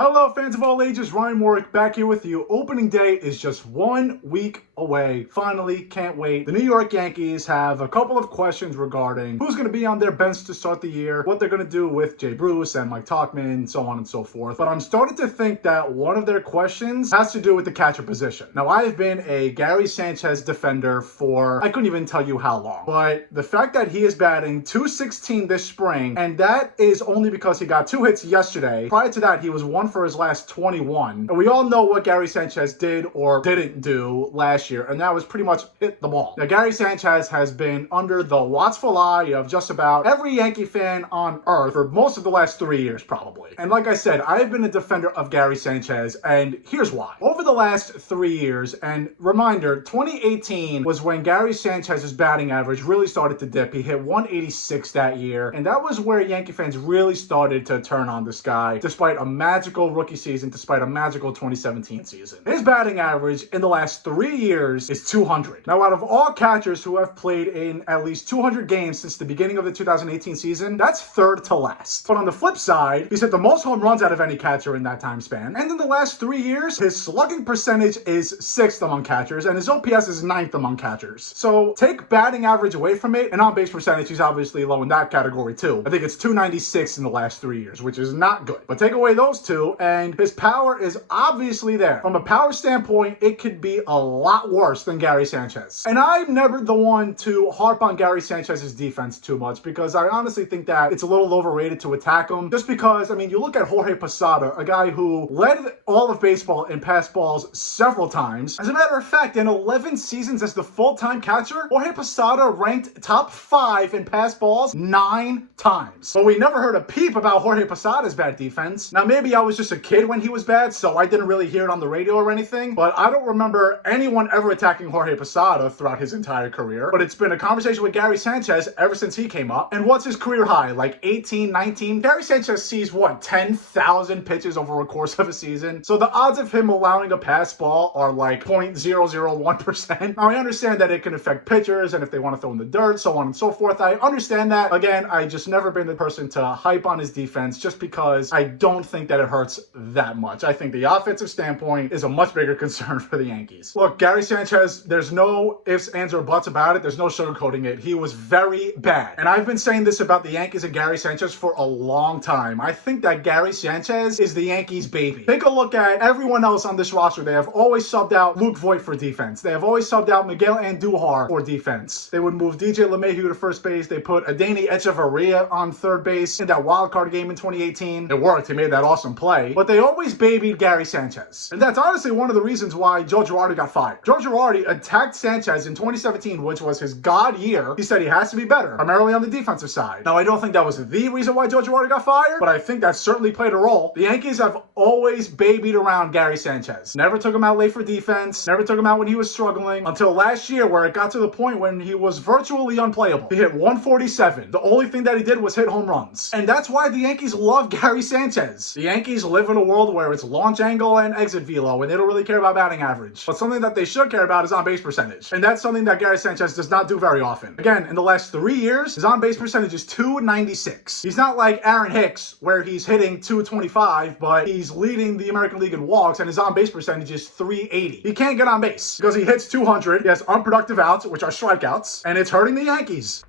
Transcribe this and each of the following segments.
Hello fans of all ages, Ryan Warwick back here with you. Opening day is just 1 week away. Finally, can't wait. The New York Yankees have a couple of questions regarding who's going to be on their bench to start the year, what they're going to do with Jay Bruce and Mike Tauchman, so on and so forth. But I'm starting to think that one of their questions has to do with the catcher position. Now, I've been a Gary Sanchez defender for, I couldn't even tell you how long, but the fact that he is batting .216 this spring, and that is only because he got 2 hits yesterday. Prior to that, he was 1 for his last 21. And we all know what Gary Sanchez did or didn't do last year, and that was pretty much hit the ball. Now, Gary Sanchez has been under the watchful eye of just about every Yankee fan on earth for most of the last 3 years, probably. And like I said, I've been a defender of Gary Sanchez, and here's why. Over the last 3 years, and reminder, 2018 was when Gary Sanchez's batting average really started to dip. He hit 186 that year, and that was where Yankee fans really started to turn on this guy, despite a magical rookie season, despite a magical 2017 season. His batting average in the last 3 years is 200. Now, out of all catchers who have played in at least 200 games since the beginning of the 2018 season, that's third to last. But on the flip side, he's hit the most home runs out of any catcher in that time span. And in the last 3 years, his slugging percentage is 6th among catchers, and his OPS is 9th among catchers. So take batting average away from it, and on-base percentage, he's obviously low in that category too. I think it's 296 in the last 3 years, which is not good. But take away those two, and his power is obviously there. From a power standpoint, it could be a lot worse than Gary Sanchez. And I'm never the one to harp on Gary Sanchez's defense too much, because I honestly think that it's a little overrated to attack him. Just because, I mean, you look at Jorge Posada, a guy who led all of baseball in pass balls several times. As a matter of fact, in 11 seasons as the full-time catcher, Jorge Posada ranked top 5 in pass balls 9 times. But we never heard a peep about Jorge Posada's bad defense. Now, maybe I was just a kid when he was bad, so I didn't really hear it on the radio or anything, but I don't remember anyone ever attacking Jorge Posada throughout his entire career. But it's been a conversation with Gary Sanchez ever since he came up. And what's his career high? Like 18, 19? Gary Sanchez sees, what, 10,000 pitches over a course of a season? So the odds of him allowing a pass ball are like 0.001%. Now, I understand that it can affect pitchers, and if they want to throw in the dirt, so on and so forth. I understand that. Again, I just never been the person to hype on his defense, just because I don't think that it hurts that much. I think the offensive standpoint is a much bigger concern for the Yankees. Look, Gary Sanchez, there's no ifs, ands, or buts about it. There's no sugarcoating it. He was very bad. And I've been saying this about the Yankees and Gary Sanchez for a long time. I think that Gary Sanchez is the Yankees' baby. Take a look at everyone else on this roster. They have always subbed out Luke Voit for defense. They have always subbed out Miguel Andujar for defense. They would move DJ LeMahieu to first base. They put Adeiny Echeverria on third base in that wild card game in 2018. It worked. He made that awesome play. But they always babied Gary Sanchez. And that's honestly one of the reasons why Joe Girardi got fired. Joe Girardi attacked Sanchez in 2017, which was his god year. He said he has to be better, primarily on the defensive side. Now, I don't think that was the reason why Joe Girardi got fired, but I think that certainly played a role. The Yankees have always babied around Gary Sanchez. Never took him out late for defense, never took him out when he was struggling, until last year where it got to the point when he was virtually unplayable. He hit 147. The only thing that he did was hit home runs. And that's why the Yankees love Gary Sanchez. The Yankees live in a world where it's launch angle and exit velo, and they don't really care about batting average. But something that they should care about is on-base percentage. And that's something that Gary Sanchez does not do very often. Again, in the last 3 years, his on-base percentage is .296. He's not like Aaron Hicks, where he's hitting .225, but he's leading the American League in walks, and his on-base percentage is .380. He can't get on base because he hits 200. He has unproductive outs, which are strikeouts, and it's hurting the Yankees.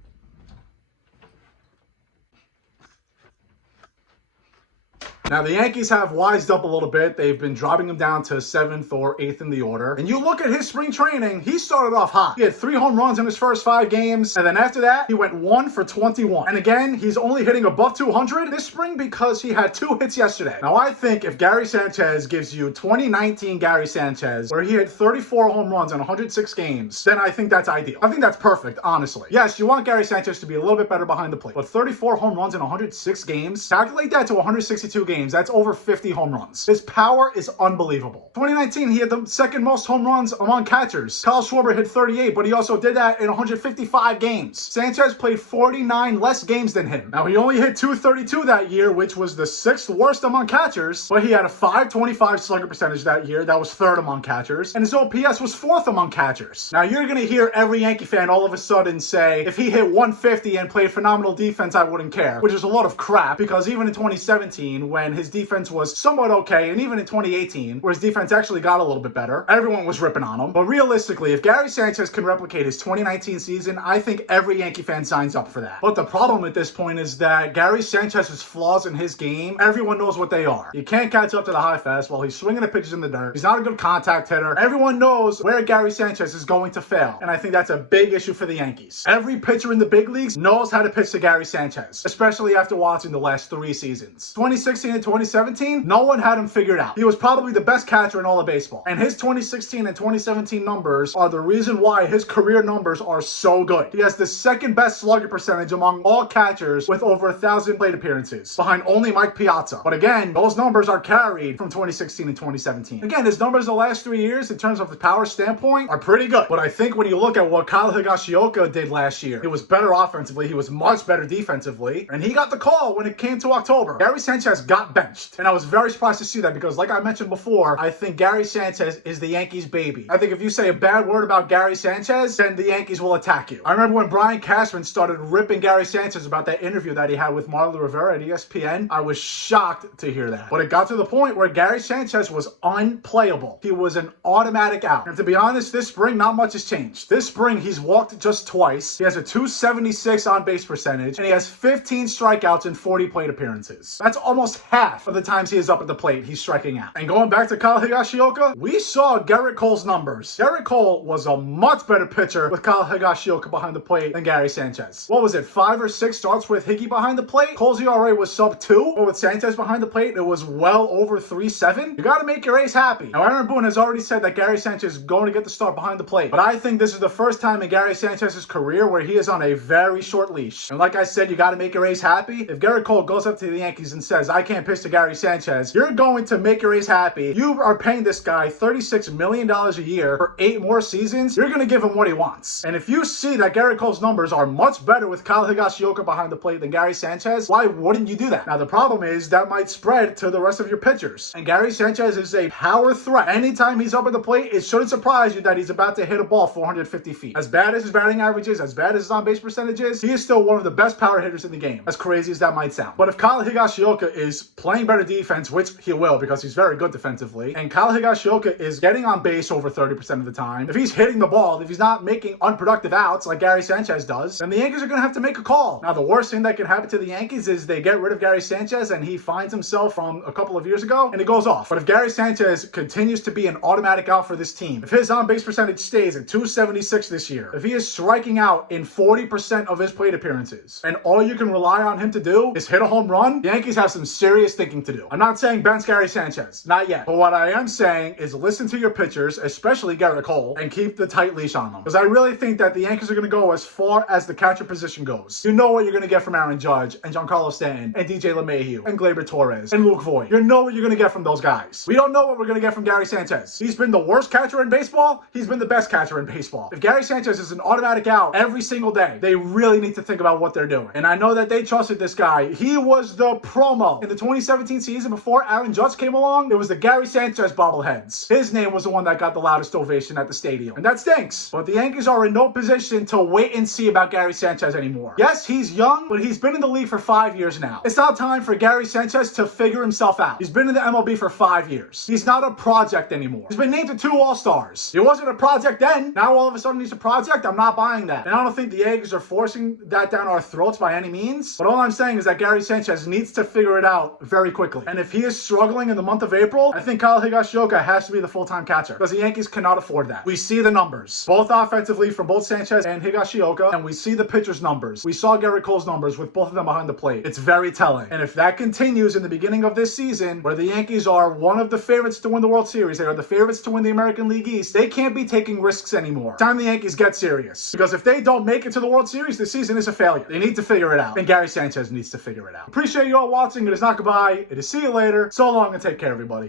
Now, the Yankees have wised up a little bit. They've been dropping him down to 7th or 8th in the order. And you look at his spring training, he started off hot. He had 3 home runs in his first 5 games. And then after that, he went 1 for 21. And again, he's only hitting above 200 this spring because he had 2 hits yesterday. Now, I think if Gary Sanchez gives you 2019 Gary Sanchez, where he had 34 home runs in 106 games, then I think that's ideal. I think that's perfect, honestly. Yes, you want Gary Sanchez to be a little bit better behind the plate. But 34 home runs in 106 games, calculate that to 162 games. That's over 50 home runs. His power is unbelievable. 2019, he had the second most home runs among catchers. Kyle Schwarber hit 38, but he also did that in 155 games. Sanchez played 49 less games than him. Now, he only hit .232 that year, which was the 6th worst among catchers, but he had a .525 slugger percentage that year. That was 3rd among catchers, and his OPS was 4th among catchers. Now, you're going to hear every Yankee fan all of a sudden say, if he hit 150 and played phenomenal defense, I wouldn't care, which is a lot of crap, because even in 2017, when when his defense was somewhat okay, and even in 2018, where his defense actually got a little bit better, everyone was ripping on him. But realistically, if Gary Sanchez can replicate his 2019 season, I think every Yankee fan signs up for that. But the problem at this point is that Gary Sanchez's flaws in his game, everyone knows what they are. He can't catch up to the high fastball. He's swinging the pitches in the dirt. He's not a good contact hitter. Everyone knows where Gary Sanchez is going to fail. And I think that's a big issue for the Yankees. Every pitcher in the big leagues knows how to pitch to Gary Sanchez, especially after watching the last 3 seasons. 2016 and 2017, no one had him figured out. He was probably the best catcher in all of baseball. And his 2016 and 2017 numbers are the reason why his career numbers are so good. He has the second best slugging percentage among all catchers with over 1,000 plate appearances, behind only Mike Piazza. But again, those numbers are carried from 2016 and 2017. Again, his numbers the last 3 years in terms of the power standpoint are pretty good. But I think when you look at what Kyle Higashioka did last year, he was better offensively, he was much better defensively, and he got the call when it came to October. Gary Sanchez got benched, and I was very surprised to see that because, like I mentioned before, I think Gary Sanchez is the Yankees' baby. I think if you say a bad word about Gary Sanchez, then the Yankees will attack you. I remember when Brian Cashman started ripping Gary Sanchez about that interview that he had with Marlon Rivera at ESPN. I was shocked to hear that. But it got to the point where Gary Sanchez was unplayable. He was an automatic out. And to be honest, this spring, not much has changed. This spring, he's walked just twice. He has a .276 on-base percentage, and he has 15 strikeouts in 40 plate appearances. That's almost half of the times he is up at the plate, he's striking out. And going back to Kyle Higashioka, we saw Garrett Cole's numbers. Garrett Cole was a much better pitcher with Kyle Higashioka behind the plate than Gary Sanchez. What was it, 5 or 6 starts with Higgy behind the plate? Cole's ERA was sub 2, but with Sanchez behind the plate, it was well over 3.7. You gotta make your ace happy. Now, Aaron Boone has already said that Gary Sanchez is going to get the start behind the plate, but I think this is the first time in Gary Sanchez's career where he is on a very short leash. And like I said, you gotta make your ace happy. If Garrett Cole goes up to the Yankees and says, I can't pitch to Gary Sanchez, you're going to make your ace happy. You are paying this guy $36 million a year for 8 more seasons. You're gonna give him what he wants. And if you see that Garrett Cole's numbers are much better with Kyle Higashioka behind the plate than Gary Sanchez, why wouldn't you do that? Now, the problem is that might spread to the rest of your pitchers. And Gary Sanchez is a power threat. Anytime he's up at the plate, it shouldn't surprise you that he's about to hit a ball 450 feet. As bad as his batting average is, as bad as his on-base percentage is, he is still one of the best power hitters in the game, as crazy as that might sound. But if Kyle Higashioka is playing better defense, which he will because he's very good defensively, and Kyle Higashioka is getting on base over 30% of the time, if he's hitting the ball, if he's not making unproductive outs like Gary Sanchez does, then the Yankees are going to have to make a call. Now, the worst thing that can happen to the Yankees is they get rid of Gary Sanchez and he finds himself from a couple of years ago and he goes off. But if Gary Sanchez continues to be an automatic out for this team, if his on-base percentage stays at .276 this year, if he is striking out in 40% of his plate appearances, and all you can rely on him to do is hit a home run, the Yankees have some serious thinking to do. I'm not saying bench Gary Sanchez, not yet. But what I am saying is listen to your pitchers, especially Garrett Cole, and keep the tight leash on them. Because I really think that the Yankees are going to go as far as the catcher position goes. You know what you're going to get from Aaron Judge and Giancarlo Stanton and DJ LeMahieu and Gleyber Torres and Luke Voigt. You know what you're going to get from those guys. We don't know what we're going to get from Gary Sanchez. He's been the worst catcher in baseball. He's been the best catcher in baseball. If Gary Sanchez is an automatic out every single day, they really need to think about what they're doing. And I know that they trusted this guy. He was the promo. In the 2017 season before Aaron Judge came along, it was the Gary Sanchez bobbleheads. His name was the one that got the loudest ovation at the stadium. And that stinks. But the Yankees are in no position to wait and see about Gary Sanchez anymore. Yes, he's young, but he's been in the league for 5 years now. It's not time for Gary Sanchez to figure himself out. He's been in the MLB for 5 years. He's not a project anymore. He's been named to 2 All-Stars. He wasn't a project then. Now all of a sudden he's a project. I'm not buying that. And I don't think the Yankees are forcing that down our throats by any means. But all I'm saying is that Gary Sanchez needs to figure it out very quickly. And if he is struggling in the month of April, I think Kyle Higashioka has to be the full-time catcher because the Yankees cannot afford that. We see the numbers, both offensively from both Sanchez and Higashioka, and we see the pitchers' numbers. We saw Garrett Cole's numbers with both of them behind the plate. It's very telling. And if that continues in the beginning of this season, where the Yankees are one of the favorites to win the World Series, they are the favorites to win the American League East, they can't be taking risks anymore. Time the Yankees get serious. Because if they don't make it to the World Series, the season is a failure. They need to figure it out. And Gary Sanchez needs to figure it out. Appreciate you all watching. It is not goodbye. It is see you later. So long and take care, everybody.